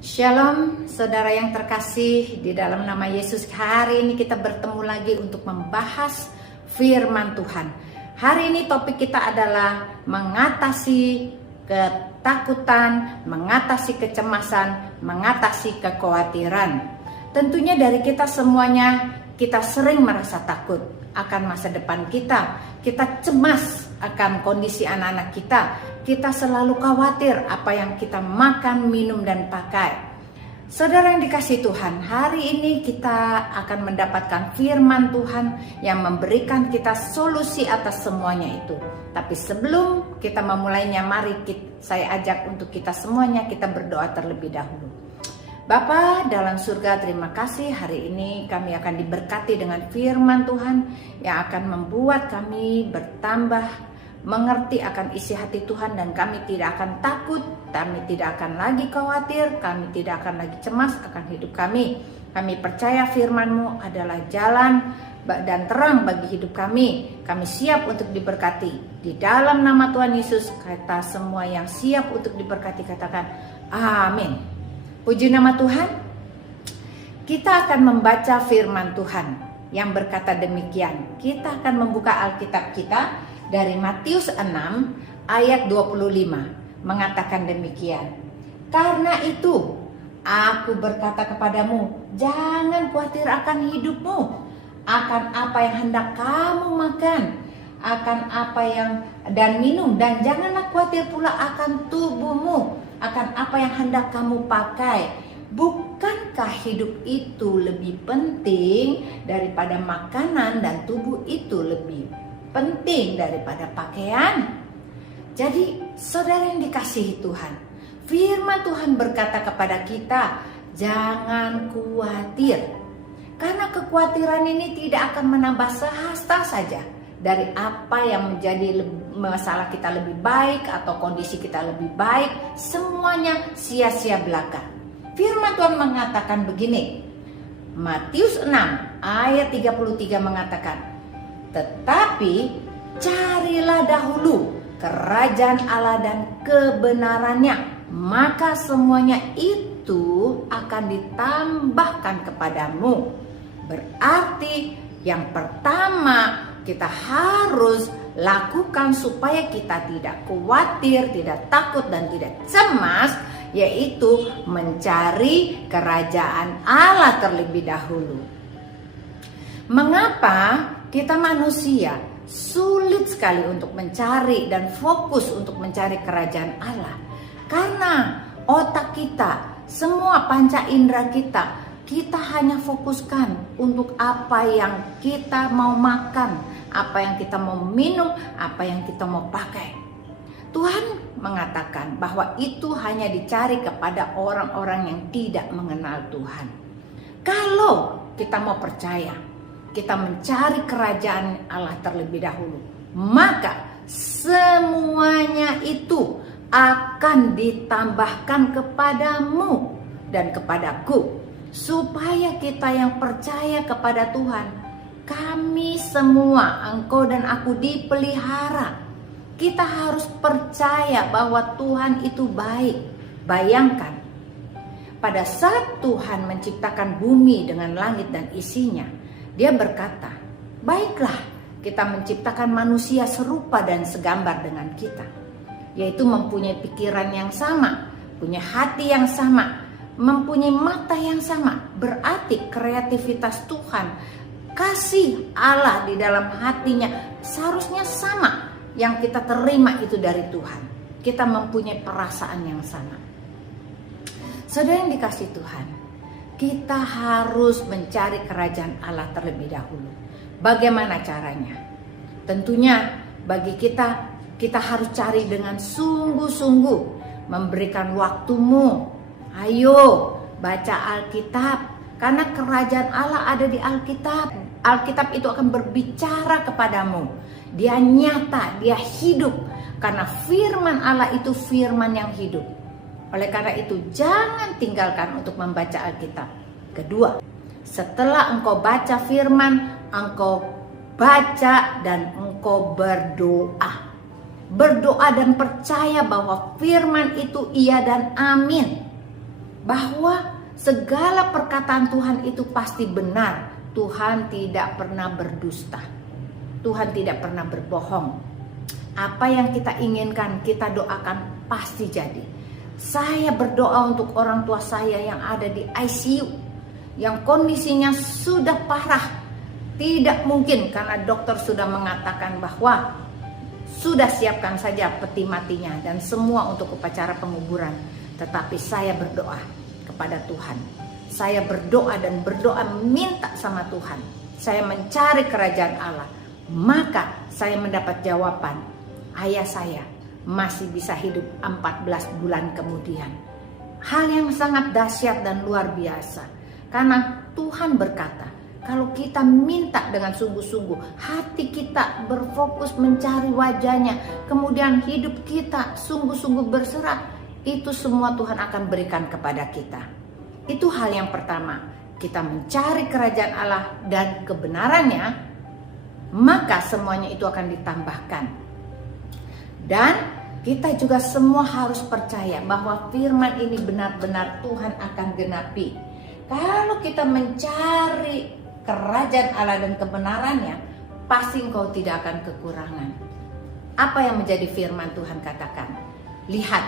Shalom, saudara yang terkasih, di dalam nama Yesus. Hari ini kita bertemu lagi untuk membahas firman Tuhan. Hari ini topik kita adalah mengatasi ketakutan, mengatasi kecemasan, mengatasi kekhawatiran. Tentunya dari kita semuanya, kita sering merasa takut akan masa depan kita. Kita cemas akan kondisi anak-anak kita. Kita selalu khawatir apa yang kita makan, minum, dan pakai. Saudara yang dikasihi Tuhan, hari ini kita akan mendapatkan firman Tuhan yang memberikan kita solusi atas semuanya itu. Tapi sebelum kita memulainya, mari saya ajak untuk kita semuanya, kita berdoa terlebih dahulu. Bapa dalam surga, terima kasih hari ini kami akan diberkati dengan firman Tuhan yang akan membuat kami bertambah mengerti akan isi hati Tuhan, dan kami tidak akan takut, kami tidak akan lagi khawatir, kami tidak akan lagi cemas akan hidup kami. Kami percaya firman-Mu adalah jalan dan terang bagi hidup kami. Kami siap untuk diberkati. Di dalam nama Tuhan Yesus, kata semua yang siap untuk diberkati katakan amin. Puji nama Tuhan. Kita akan membaca firman Tuhan yang berkata demikian. Kita akan membuka Alkitab kita dari Matius 6 ayat 25, mengatakan demikian. Karena itu aku berkata kepadamu, jangan khawatir akan hidupmu, akan apa yang hendak kamu makan, akan apa yang dan minum, dan janganlah khawatir pula akan tubuhmu, akan apa yang hendak kamu pakai. Bukankah hidup itu lebih penting daripada makanan, dan tubuh itu lebih penting daripada pakaian? Jadi saudara yang dikasihi Tuhan, firman Tuhan berkata kepada kita, jangan khawatir. Karena kekhawatiran ini tidak akan menambah sehasta saja dari apa yang menjadi masalah kita lebih baik atau kondisi kita lebih baik. Semuanya sia-sia belaka. Firman Tuhan mengatakan begini, Matius 6 ayat 33 mengatakan, tetapi carilah dahulu kerajaan Allah dan kebenarannya, maka semuanya itu akan ditambahkan kepadamu. Berarti yang pertama kita harus lakukan supaya kita tidak khawatir, tidak takut, dan tidak cemas, yaitu mencari kerajaan Allah terlebih dahulu. Mengapa kita manusia sulit sekali untuk mencari dan fokus untuk mencari kerajaan Allah? Karena otak kita, semua panca indera kita hanya fokuskan untuk apa yang kita mau makan, apa yang kita mau minum, apa yang kita mau pakai. Tuhan mengatakan bahwa itu hanya dicari kepada orang-orang yang tidak mengenal Tuhan. Kalau kita mau percaya, kita mencari kerajaan Allah terlebih dahulu, maka semuanya itu akan ditambahkan kepadamu dan kepadaku. Supaya kita yang percaya kepada Tuhan, kami semua, engkau dan aku, dipelihara. Kita harus percaya bahwa Tuhan itu baik. Bayangkan, pada saat Tuhan menciptakan bumi dengan langit dan isinya, Dia berkata, baiklah kita menciptakan manusia serupa dan segambar dengan kita, yaitu mempunyai pikiran yang sama, punya hati yang sama, mempunyai mata yang sama. Berarti kreativitas Tuhan, kasih Allah di dalam hatinya seharusnya sama. Yang kita terima itu dari Tuhan. Kita mempunyai perasaan yang sama. Saudara yang dikasihi Tuhan, kita harus mencari kerajaan Allah terlebih dahulu. Bagaimana caranya? Tentunya bagi kita harus cari dengan sungguh-sungguh, memberikan waktumu. Ayo baca Alkitab, karena kerajaan Allah ada di Alkitab. Alkitab itu akan berbicara kepadamu. Dia nyata, dia hidup, karena firman Allah itu firman yang hidup. Oleh karena itu jangan tinggalkan untuk membaca Alkitab. Kedua, setelah engkau baca firman, engkau baca dan engkau berdoa. Berdoa dan percaya bahwa firman itu iya dan amin. bahwa segala perkataan Tuhan itu pasti benar. Tuhan tidak pernah berdusta. Tuhan tidak pernah berbohong. Apa yang kita inginkan, kita doakan pasti jadi. Saya berdoa untuk orang tua saya yang ada di ICU, yang kondisinya sudah parah. Tidak mungkin karena dokter sudah mengatakan bahwa sudah siapkan saja peti matinya dan semua untuk upacara penguburan. Tetapi saya berdoa kepada Tuhan. Saya berdoa dan berdoa minta sama Tuhan. Saya mencari kerajaan Allah. Maka saya mendapat jawaban. Ayah saya masih bisa hidup 14 bulan kemudian. Hal yang sangat dahsyat dan luar biasa. Karena Tuhan berkata, kalau kita minta dengan sungguh-sungguh, hati kita berfokus mencari wajahnya, kemudian hidup kita sungguh-sungguh berserah, itu semua Tuhan akan berikan kepada kita. Itu hal yang pertama. Kita mencari kerajaan Allah dan kebenarannya, maka semuanya itu akan ditambahkan. Dan kita juga semua harus percaya bahwa firman ini benar-benar Tuhan akan genapi. Kalau kita mencari kerajaan Allah dan kebenarannya, pasti engkau tidak akan kekurangan. Apa yang menjadi firman Tuhan katakan? Lihat,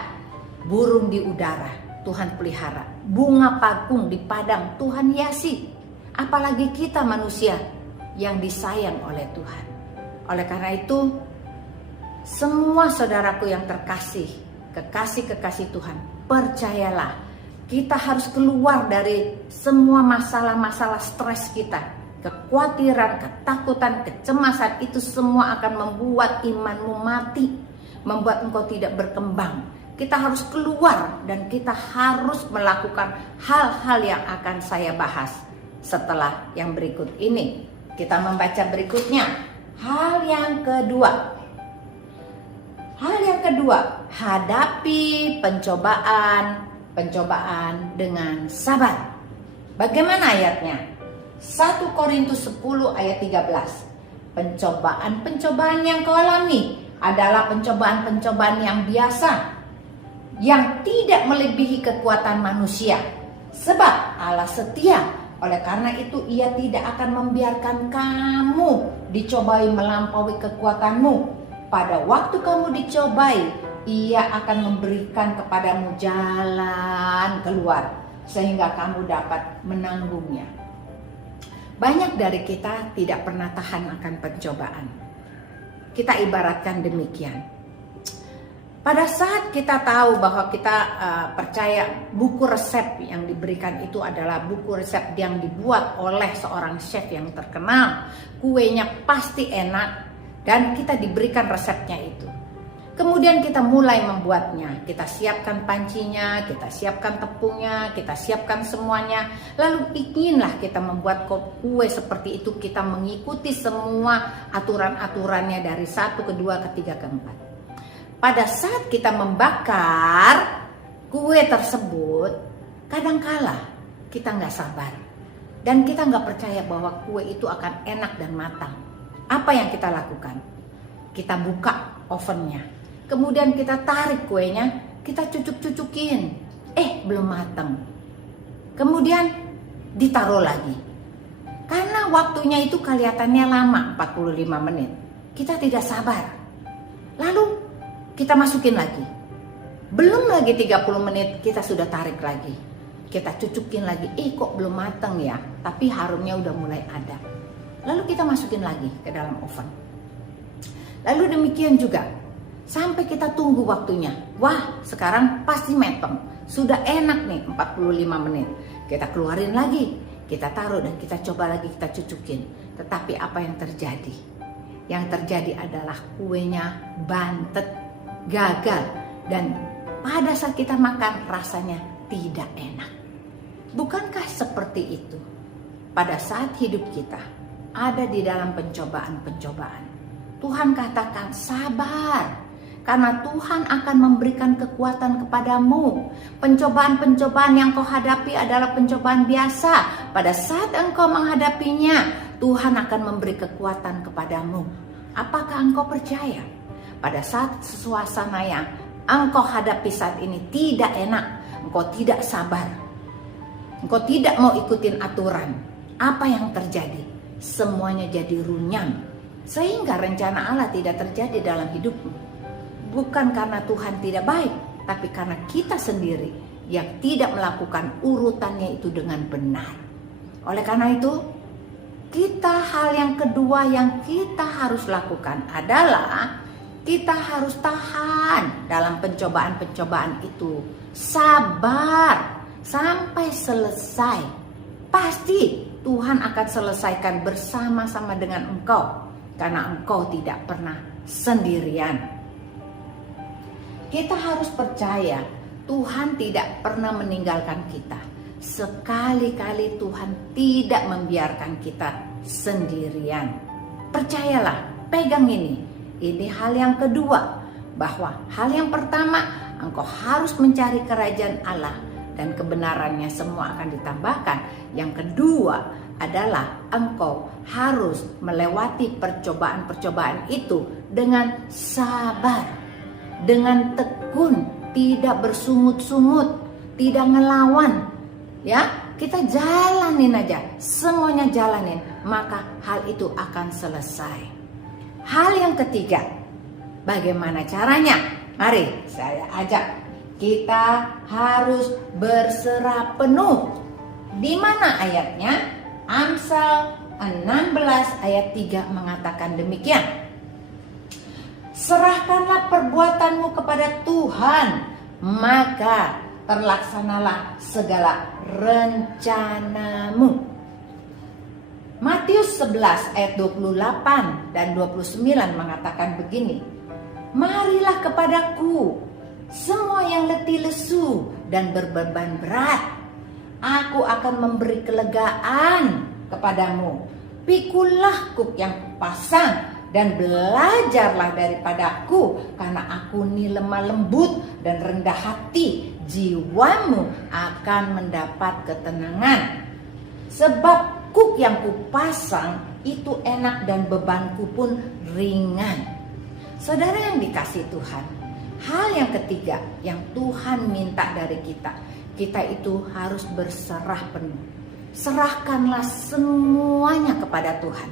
burung di udara Tuhan pelihara, bunga pakung di padang Tuhan hiasi. Apalagi kita manusia yang disayang oleh Tuhan. Oleh karena itu, semua saudaraku yang terkasih, kekasih-kekasih Tuhan, percayalah, kita harus keluar dari semua masalah-masalah stres kita. Kekhawatiran, ketakutan, kecemasan itu semua akan membuat imanmu mati, membuat engkau tidak berkembang. Kita harus keluar dan kita harus melakukan hal-hal yang akan saya bahas setelah yang berikut ini. Kita membaca berikutnya. Hal yang kedua, hadapi pencobaan dengan sabar. Bagaimana ayatnya? 1 Korintus 10 ayat 13. Pencobaan-pencobaan yang kau alami adalah pencobaan-pencobaan yang biasa, yang tidak melebihi kekuatan manusia. Sebab Allah setia, oleh karena itu Ia tidak akan membiarkan kamu dicobai melampaui kekuatanmu. Pada waktu kamu dicobai, Ia akan memberikan kepadamu jalan keluar, sehingga kamu dapat menanggungnya. Banyak dari kita tidak pernah tahan akan pencobaan. Kita ibaratkan demikian. Pada saat kita tahu bahwa kita percaya buku resep yang diberikan itu adalah buku resep yang dibuat oleh seorang chef yang terkenal, kuenya pasti enak dan kita diberikan resepnya itu. Kemudian kita mulai membuatnya, kita siapkan pancinya, kita siapkan tepungnya, kita siapkan semuanya. Lalu inginlah kita membuat kue seperti itu, kita mengikuti semua aturan-aturannya dari 1 ke 2 ke 3 ke 4. Pada saat kita membakar kue tersebut, kadangkala kita nggak sabar. Dan kita nggak percaya bahwa kue itu akan enak dan matang. Apa yang kita lakukan? Kita buka ovennya. Kemudian kita tarik kuenya, kita cucuk-cucukin. Belum matang. Kemudian ditaruh lagi. Karena waktunya itu kelihatannya lama, 45 menit. Kita tidak sabar. Lalu kita masukin lagi. Belum lagi 30 menit kita sudah tarik lagi. Kita cucukin lagi. Kok belum matang ya? Tapi harumnya udah mulai ada. Lalu kita masukin lagi ke dalam oven. Lalu demikian juga. Sampai kita tunggu waktunya. Wah, sekarang pasti matang. Sudah enak nih 45 menit. Kita keluarin lagi. Kita taruh dan kita coba lagi, kita cucukin. Tetapi apa yang terjadi? Yang terjadi adalah kuenya bantet, gagal. Dan pada saat kita makan rasanya tidak enak. Bukankah seperti itu? Pada saat hidup kita ada di dalam pencobaan-pencobaan, Tuhan katakan sabar. Karena Tuhan akan memberikan kekuatan kepadamu. Pencobaan-pencobaan yang kau hadapi adalah pencobaan biasa. Pada saat engkau menghadapinya, Tuhan akan memberi kekuatan kepadamu. Apakah engkau percaya? Pada saat suasana yang engkau hadapi saat ini tidak enak, engkau tidak sabar, engkau tidak mau ikutin aturan, apa yang terjadi? Semuanya jadi runyam, sehingga rencana Allah tidak terjadi dalam hidupmu. Bukan karena Tuhan tidak baik, tapi karena kita sendiri yang tidak melakukan urutannya itu dengan benar. Oleh karena itu, hal yang kedua yang kita harus lakukan adalah kita harus tahan dalam pencobaan-pencobaan itu. Sabar sampai selesai. Pasti Tuhan akan selesaikan bersama-sama dengan engkau, karena engkau tidak pernah sendirian. Kita harus percaya Tuhan tidak pernah meninggalkan kita. Sekali-kali Tuhan tidak membiarkan kita sendirian. Percayalah, pegang ini. Ini hal yang kedua, bahwa hal yang pertama, engkau harus mencari kerajaan Allah dan kebenarannya semua akan ditambahkan. Yang kedua adalah engkau harus melewati percobaan-percobaan itu dengan sabar, dengan tekun, tidak bersungut-sungut, tidak ngelawan. Ya, kita jalanin aja, semuanya jalanin, maka hal itu akan selesai. Hal yang ketiga, bagaimana caranya? Mari saya ajak, kita harus berserah penuh. Di mana ayatnya? Amsal 16 ayat 3 mengatakan demikian. Serahkanlah perbuatanmu kepada Tuhan, maka terlaksanalah segala rencanamu. Matius 11 ayat 28 dan 29 mengatakan begini. Marilah kepadaku semua yang letih lesu dan berbeban berat. Aku akan memberi kelegaan kepadamu. Pikulah kuk yang pasang dan belajarlah daripadaku, karena aku ini lemah lembut dan rendah hati. Jiwamu akan mendapat ketenangan. Sebab kuk yang kupasang itu enak dan bebanku pun ringan. Saudara yang dikasihi Tuhan, hal yang ketiga yang Tuhan minta dari kita itu harus berserah penuh. Serahkanlah semuanya kepada Tuhan,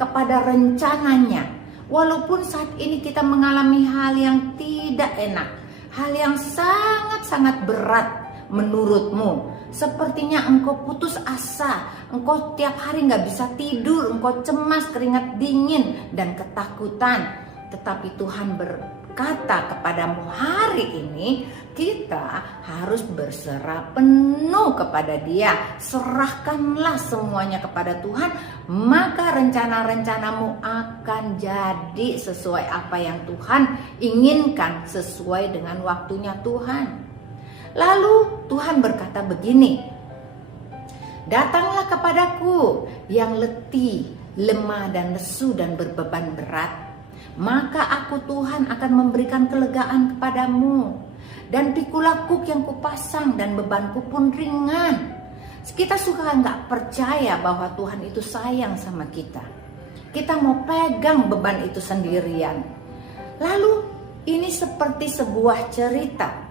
kepada rencananya. Walaupun saat ini kita mengalami hal yang tidak enak, hal yang sangat-sangat berat menurutmu. Sepertinya engkau putus asa, engkau tiap hari gak bisa tidur, engkau cemas, keringat dingin, dan ketakutan. Tetapi Tuhan berkata kepadamu hari ini, kita harus berserah penuh kepada Dia. Serahkanlah semuanya kepada Tuhan, maka rencana-rencanamu akan jadi sesuai apa yang Tuhan inginkan, sesuai dengan waktunya Tuhan. Lalu Tuhan berkata begini, datanglah kepadaku yang letih, lemah dan lesu dan berbeban berat, maka aku Tuhan akan memberikan kelegaan kepadamu. Dan pikulah kuk yang kupasang dan bebanku pun ringan. Kita suka nggak percaya bahwa Tuhan itu sayang sama kita. Kita mau pegang beban itu sendirian. Lalu ini seperti sebuah cerita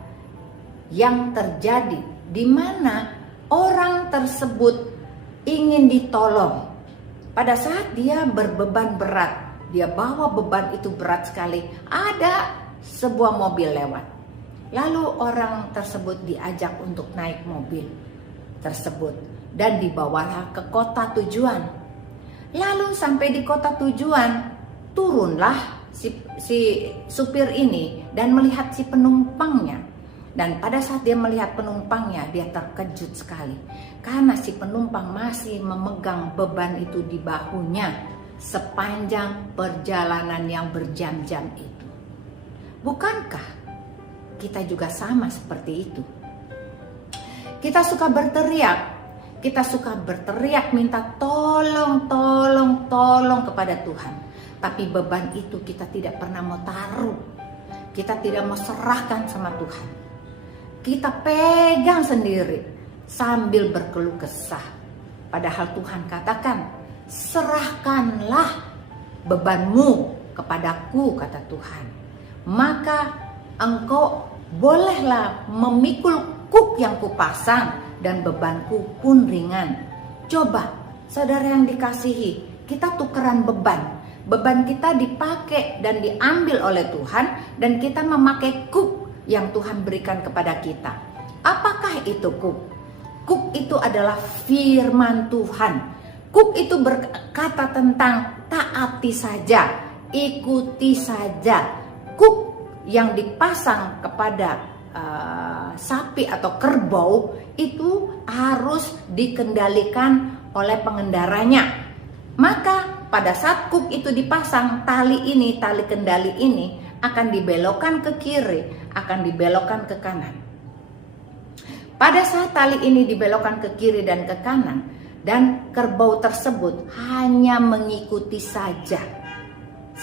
yang terjadi di mana orang tersebut ingin ditolong. Pada saat dia berbeban berat, dia bawa beban itu berat sekali, ada sebuah mobil lewat. Lalu orang tersebut diajak untuk naik mobil tersebut dan dibawalah ke kota tujuan. Lalu sampai di kota tujuan, turunlah si supir ini dan melihat si penumpangnya. Dan pada saat dia melihat penumpangnya, dia terkejut sekali. Karena si penumpang masih memegang beban itu di bahunya sepanjang perjalanan yang berjam-jam itu. Bukankah kita juga sama seperti itu? Kita suka berteriak minta tolong kepada Tuhan. Tapi beban itu kita tidak pernah mau taruh. Kita tidak mau serahkan sama Tuhan. Kita pegang sendiri sambil berkeluh kesah. Padahal Tuhan katakan, serahkanlah bebanmu kepadaku, kata Tuhan. Maka engkau bolehlah memikul kuk yang kupasang dan bebanku pun ringan. Coba, saudara yang dikasihi, kita tukeran beban. Beban kita dipakai dan diambil oleh Tuhan, dan kita memakai kup yang Tuhan berikan kepada kita. Apakah itu kup? Kup itu adalah firman Tuhan. Kup itu berkata tentang taati saja, ikuti saja. Kup yang dipasang kepada sapi atau kerbau itu harus dikendalikan oleh pengendaranya. Maka pada saat kup itu dipasang, tali kendali ini akan dibelokkan ke kiri, akan dibelokkan ke kanan. Pada saat tali ini dibelokkan ke kiri dan ke kanan, dan kerbau tersebut hanya mengikuti saja.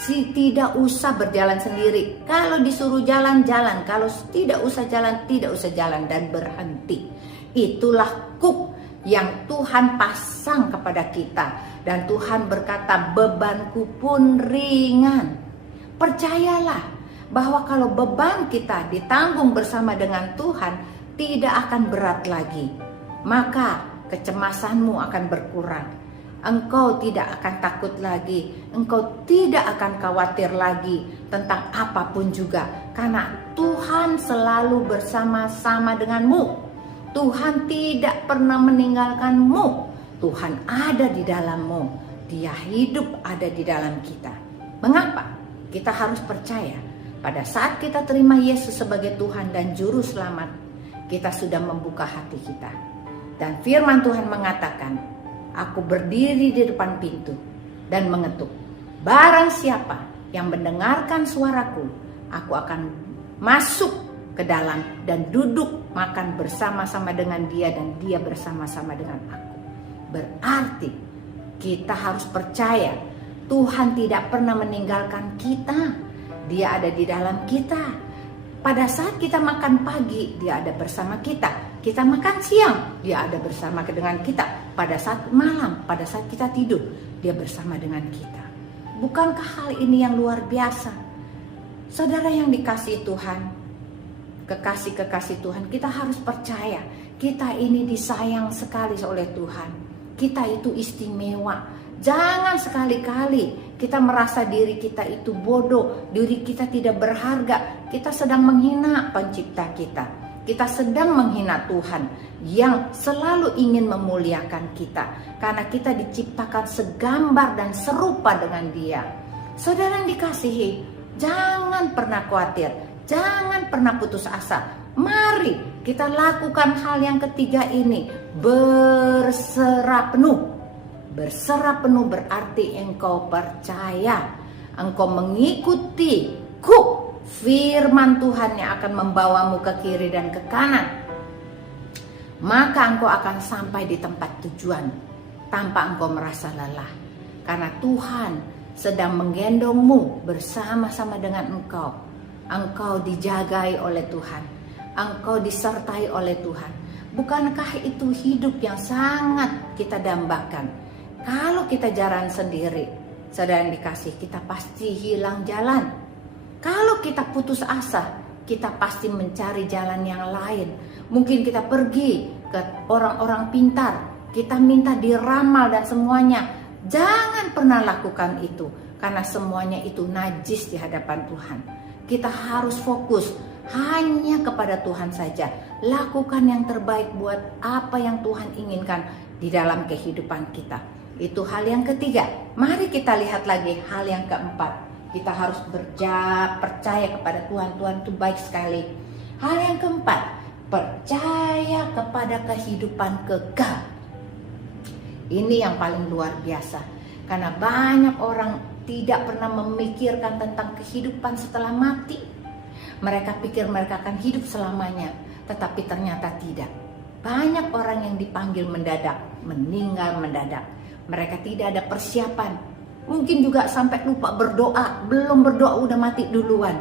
Tidak usah berjalan sendiri. Kalau disuruh jalan, jalan. Kalau tidak usah jalan dan berhenti. Itulah kup yang Tuhan pasang kepada kita. Dan Tuhan berkata, bebanku pun ringan. Percayalah bahwa kalau beban kita ditanggung bersama dengan Tuhan, tidak akan berat lagi. Maka kecemasanmu akan berkurang. Engkau tidak akan takut lagi. Engkau tidak akan khawatir lagi tentang apapun juga. Karena Tuhan selalu bersama-sama denganmu. Tuhan tidak pernah meninggalkanmu. Tuhan ada di dalammu. Dia hidup ada di dalam kita. Mengapa? Kita harus percaya. Pada saat kita terima Yesus sebagai Tuhan dan Juru Selamat, kita sudah membuka hati kita. Dan firman Tuhan mengatakan, aku berdiri di depan pintu dan mengetuk. Barang siapa yang mendengarkan suaraku, aku akan masuk ke dalam dan duduk makan bersama-sama dengan dia dan dia bersama-sama dengan aku. Berarti kita harus percaya Tuhan tidak pernah meninggalkan kita. Dia ada di dalam kita. Pada saat kita makan pagi, dia ada bersama kita. Kita makan siang, dia ada bersama dengan kita. Pada saat malam, pada saat kita tidur, dia bersama dengan kita. Bukankah hal ini yang luar biasa? Saudara yang dikasihi Tuhan, kekasih-kekasih Tuhan, kita harus percaya. Kita ini disayang sekali oleh Tuhan. Kita itu istimewa. Jangan sekali-kali kita merasa diri kita itu bodoh, diri kita tidak berharga. Kita sedang menghina pencipta kita. Kita sedang menghina Tuhan yang selalu ingin memuliakan kita. Karena kita diciptakan segambar dan serupa dengan Dia. Saudara yang dikasihi, jangan pernah khawatir. Jangan pernah putus asa. Mari kita lakukan hal yang ketiga ini. Berserah penuh. Berserah penuh berarti engkau percaya. Engkau mengikuti kup firman Tuhan yang akan membawamu ke kiri dan ke kanan. Maka engkau akan sampai di tempat tujuan tanpa engkau merasa lelah. Karena Tuhan sedang menggendongmu bersama-sama dengan engkau. Engkau dijagai oleh Tuhan. Engkau disertai oleh Tuhan. Bukankah itu hidup yang sangat kita dambakan? Kalau kita jalan sendiri, saudara yang dikasih, kita pasti hilang jalan. Kalau kita putus asa, kita pasti mencari jalan yang lain. Mungkin kita pergi ke orang-orang pintar, kita minta diramal dan semuanya. Jangan pernah lakukan itu, karena semuanya itu najis di hadapan Tuhan. Kita harus fokus hanya kepada Tuhan saja. Lakukan yang terbaik buat apa yang Tuhan inginkan di dalam kehidupan kita. Itu hal yang ketiga. Mari kita lihat lagi hal yang keempat. Kita harus percaya kepada Tuhan. Tuhan itu baik sekali. Hal yang keempat, percaya kepada kehidupan kekal. Ini yang paling luar biasa. Karena banyak orang tidak pernah memikirkan tentang kehidupan setelah mati. Mereka pikir mereka akan hidup selamanya, tetapi ternyata tidak. Banyak orang yang dipanggil mendadak, meninggal mendadak. Mereka tidak ada persiapan. Mungkin juga sampai lupa berdoa. Belum berdoa udah mati duluan.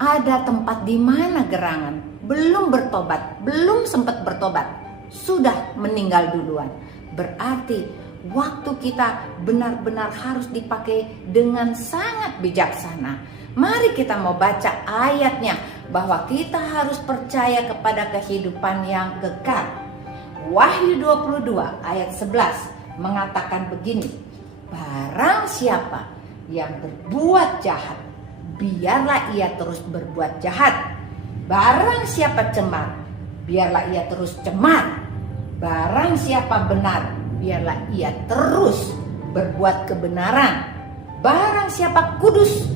Ada tempat di mana gerangan, belum bertobat, belum sempat bertobat, sudah meninggal duluan. Berarti waktu kita benar-benar harus dipakai dengan sangat bijaksana. Mari kita mau baca ayatnya, bahwa kita harus percaya kepada kehidupan yang kekal. Wahyu 22 ayat 11 mengatakan begini, barang siapa yang berbuat jahat, biarlah ia terus berbuat jahat. Barang siapa cemar, biarlah ia terus cemar. Barang siapa benar, biarlah ia terus berbuat kebenaran. Barang siapa kudus,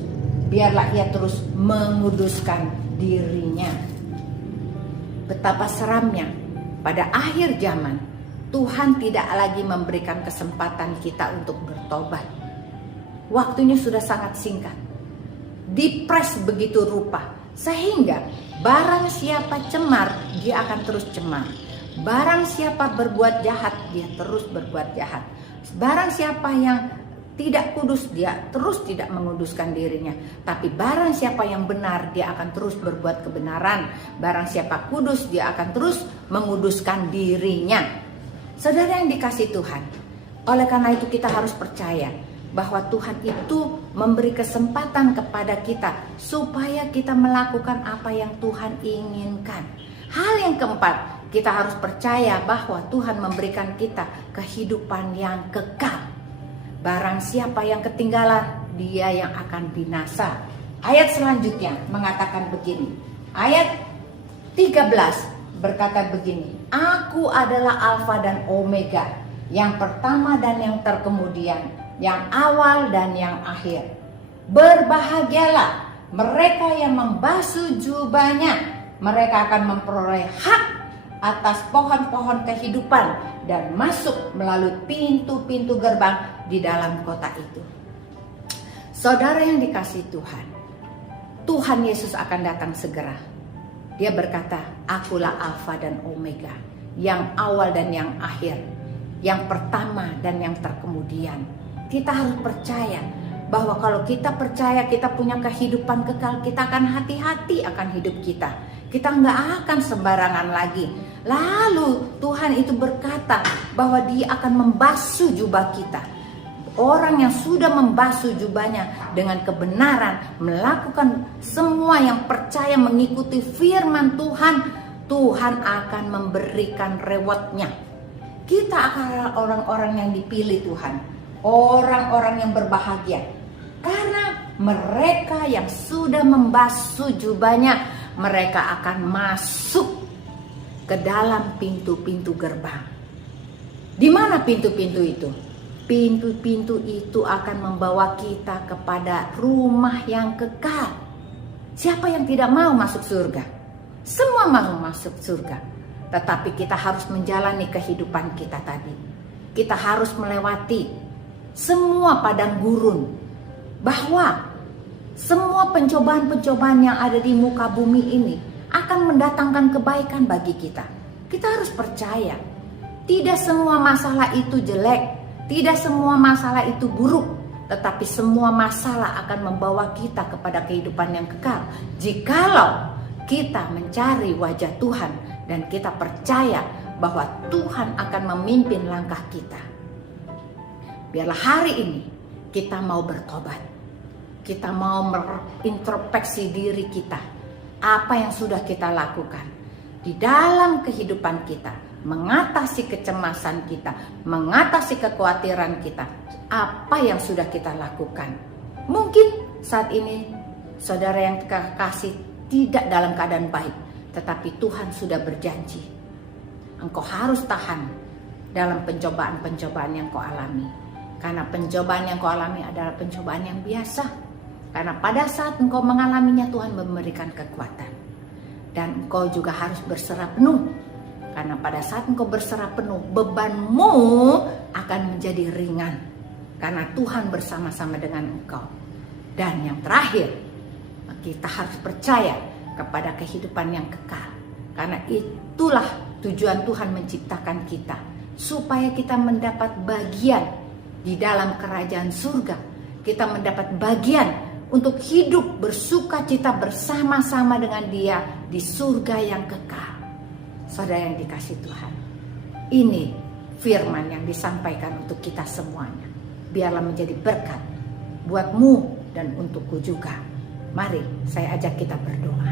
biarlah ia terus menguduskan dirinya. Betapa seramnya pada akhir zaman Tuhan tidak lagi memberikan kesempatan kita untuk bertobat. Waktunya sudah sangat singkat, dipres begitu rupa, sehingga barang siapa cemar, dia akan terus cemar. Barang siapa berbuat jahat, dia terus berbuat jahat. Barang siapa yang tidak kudus, dia terus tidak menguduskan dirinya. Tapi barang siapa yang benar, dia akan terus berbuat kebenaran. Barang siapa kudus, dia akan terus menguduskan dirinya. Saudara yang dikasihi Tuhan, oleh karena itu kita harus percaya bahwa Tuhan itu memberi kesempatan kepada kita supaya kita melakukan apa yang Tuhan inginkan. Hal yang keempat, kita harus percaya bahwa Tuhan memberikan kita kehidupan yang kekal. Barang siapa yang ketinggalan, dia yang akan binasa. Ayat selanjutnya mengatakan begini. Ayat 13 berkata begini, Aku adalah Alfa dan Omega, yang pertama dan yang terkemudian, yang awal dan yang akhir. Berbahagialah mereka yang membasuh jubahnya, mereka akan memperoleh hak atas pohon-pohon kehidupan dan masuk melalui pintu-pintu gerbang di dalam kota itu. Saudara yang dikasihi Tuhan, Tuhan Yesus akan datang segera. Dia berkata, Akulah Alfa dan Omega, yang awal dan yang akhir, yang pertama dan yang terkemudian. Kita harus percaya bahwa kalau kita percaya kita punya kehidupan kekal, kita akan hati-hati akan hidup kita. Kita nggak akan sembarangan lagi. Lalu Tuhan itu berkata bahwa Dia akan membasuh jubah kita. Orang yang sudah membasuh jubahnya dengan kebenaran, melakukan semua yang percaya mengikuti firman Tuhan, Tuhan akan memberikan rewardnya. Kita akan orang-orang yang dipilih Tuhan, orang-orang yang berbahagia, karena mereka yang sudah membasuh jubahnya, mereka akan masuk ke dalam pintu-pintu gerbang. Di mana pintu-pintu itu? Pintu-pintu itu akan membawa kita kepada rumah yang kekal. Siapa yang tidak mau masuk surga? Semua mau masuk surga. Tetapi kita harus menjalani kehidupan kita tadi. Kita harus melewati semua padang gurun. Bahwa semua pencobaan-pencobaan yang ada di muka bumi ini akan mendatangkan kebaikan bagi kita. Kita harus percaya, tidak semua masalah itu jelek, tidak semua masalah itu buruk, tetapi semua masalah akan membawa kita kepada kehidupan yang kekal. Jikalau kita mencari wajah Tuhan dan kita percaya bahwa Tuhan akan memimpin langkah kita. Biarlah hari ini kita mau bertobat. Kita mau merintrospeksi diri kita. Apa yang sudah kita lakukan di dalam kehidupan kita, mengatasi kecemasan kita, mengatasi kekhawatiran kita. Apa yang sudah kita lakukan? Mungkin saat ini saudara yang kasih tidak dalam keadaan baik, tetapi Tuhan sudah berjanji, engkau harus tahan dalam pencobaan-pencobaan yang kau alami. Karena pencobaan yang kau alami adalah pencobaan yang biasa. Karena pada saat engkau mengalaminya, Tuhan memberikan kekuatan. Dan engkau juga harus berserah penuh. Karena pada saat engkau berserah penuh, bebanmu akan menjadi ringan. Karena Tuhan bersama-sama dengan engkau. Dan yang terakhir, kita harus percaya kepada kehidupan yang kekal. Karena itulah tujuan Tuhan menciptakan kita. Supaya kita mendapat bagian di dalam kerajaan surga. Kita mendapat bagian untuk hidup bersuka cita bersama-sama dengan Dia di surga yang kekal. Saudara yang dikasihi Tuhan, ini firman yang disampaikan untuk kita semuanya. Biarlah menjadi berkat buatmu dan untukku juga. Mari saya ajak kita berdoa.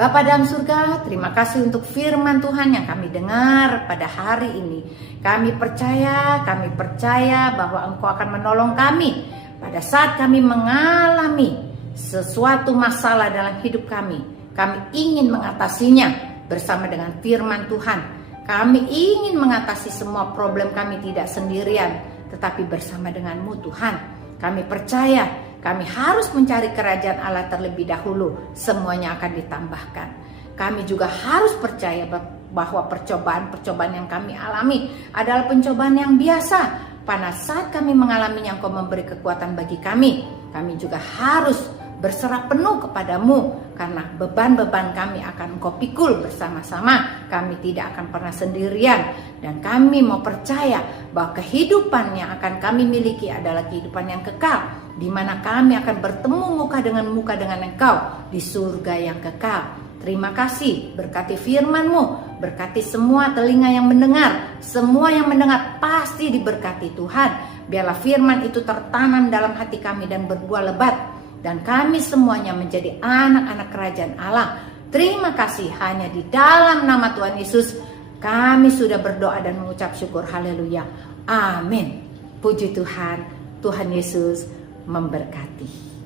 Bapa dalam surga, terima kasih untuk firman Tuhan yang kami dengar pada hari ini. Kami percaya bahwa Engkau akan menolong kami pada saat kami mengalami sesuatu masalah dalam hidup kami. Kami ingin mengatasinya bersama dengan firman Tuhan. Kami ingin mengatasi semua problem kami tidak sendirian, tetapi bersama dengan-Mu Tuhan. Kami percaya kami harus mencari kerajaan Allah terlebih dahulu, semuanya akan ditambahkan. Kami juga harus percaya bahwa percobaan-percobaan yang kami alami adalah pencobaan yang biasa. Pada saat kami mengalaminya, Engkau memberi kekuatan bagi kami. Kami juga harus berserah penuh kepadamu, karena beban-beban kami akan Engkau pikul bersama-sama. Kami tidak akan pernah sendirian, dan kami mau percaya bahwa kehidupan yang akan kami miliki adalah kehidupan yang kekal, di mana kami akan bertemu muka dengan Engkau di surga yang kekal. Terima kasih, berkati firman-Mu, berkati semua telinga yang mendengar. Semua yang mendengar pasti diberkati Tuhan. Biarlah firman itu tertanam dalam hati kami dan berbuah lebat, dan kami semuanya menjadi anak-anak kerajaan Allah. Terima kasih, hanya di dalam nama Tuhan Yesus kami sudah berdoa dan mengucap syukur. Haleluya, amin. Puji Tuhan, Tuhan Yesus memberkati.